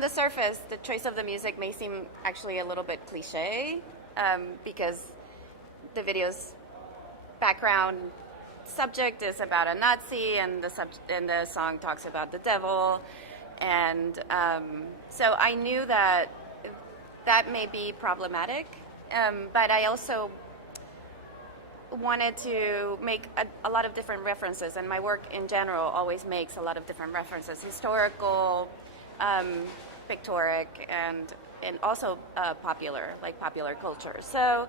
on the surface, the choice of the music may seem actually a little bit cliche, because the video's background subject is about a Nazi, and the song talks about the devil, and so I knew that may be problematic, but I also wanted to make a lot of different references, and my work in general always makes a lot of different references, historical, pictoric, and also popular culture. So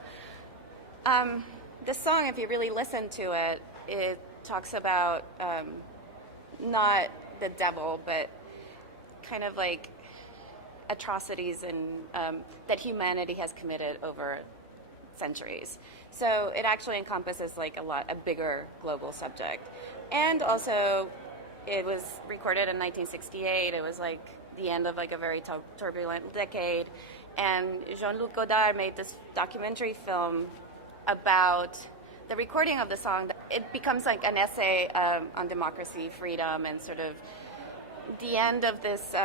the song, if you really listen to it, it talks about not the devil, but kind of like atrocities that humanity has committed over centuries. So it actually encompasses like a bigger global subject. And also, it was recorded in 1968. It was like the end of like a very turbulent decade. And Jean-Luc Godard made this documentary film about the recording of the song. It becomes like an essay on democracy, freedom, and sort of the end of this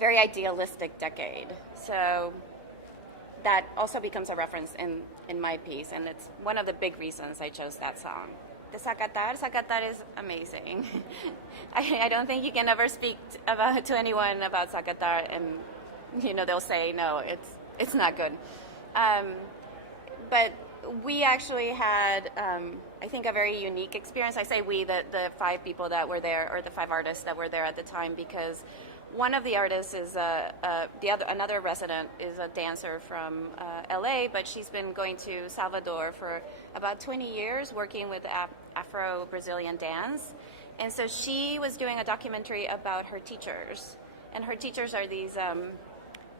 very idealistic decade. So that also becomes a reference in my piece, and it's one of the big reasons I chose that song. The Zacatar is amazing. I don't think you can ever speak to anyone about Zacatar and they'll say no, it's not good. But we actually had I think a very unique experience. I say we, the 5 people that were there, or the 5 artists that were there at the time, because one of the artists is another resident is a dancer from LA, but she's been going to Salvador for about 20 years working with Afro-Brazilian dance. And so she was doing a documentary about her teachers. And her teachers are these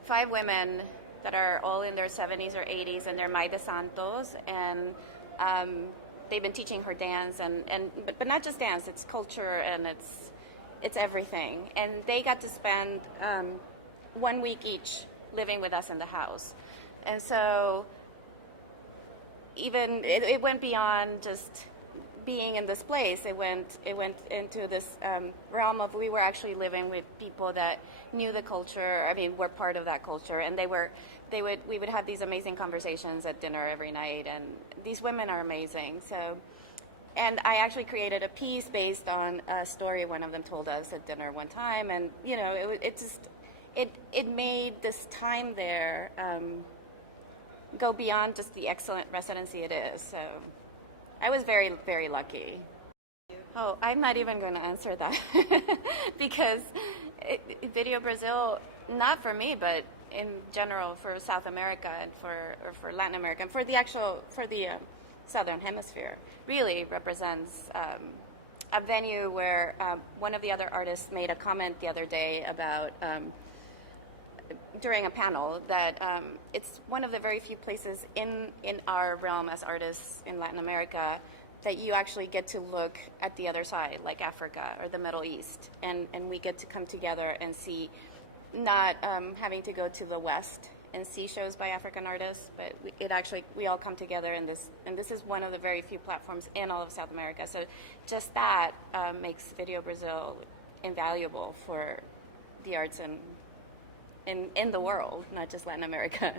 5 women that are all in their 70s or 80s, and they're May de Santos. And they've been teaching her dance, but not just dance, it's culture, and it's everything. And they got to spend 1 week each living with us in the house. And so even it went beyond just being in this place. It went into this realm of, we were actually living with people that knew the culture. I mean, were part of that culture, and we would have these amazing conversations at dinner every night. And these women are amazing. So. And I actually created a piece based on a story one of them told us at dinner one time, and it made this time there go beyond just the excellent residency it is. So I was very, very lucky. Oh, I'm not even going to answer that because Video Brazil, not for me, but in general for South America and for Latin America and for the Southern Hemisphere, really represents a venue where one of the other artists made a comment the other day about, during a panel, that it's one of the very few places in our realm as artists in Latin America that you actually get to look at the other side, like Africa or the Middle East, and we get to come together and see, not having to go to the West and see shows by African artists, but we all come together in this, and this is one of the very few platforms in all of South America. So just that makes Video Brazil invaluable for the arts in the world, not just Latin America.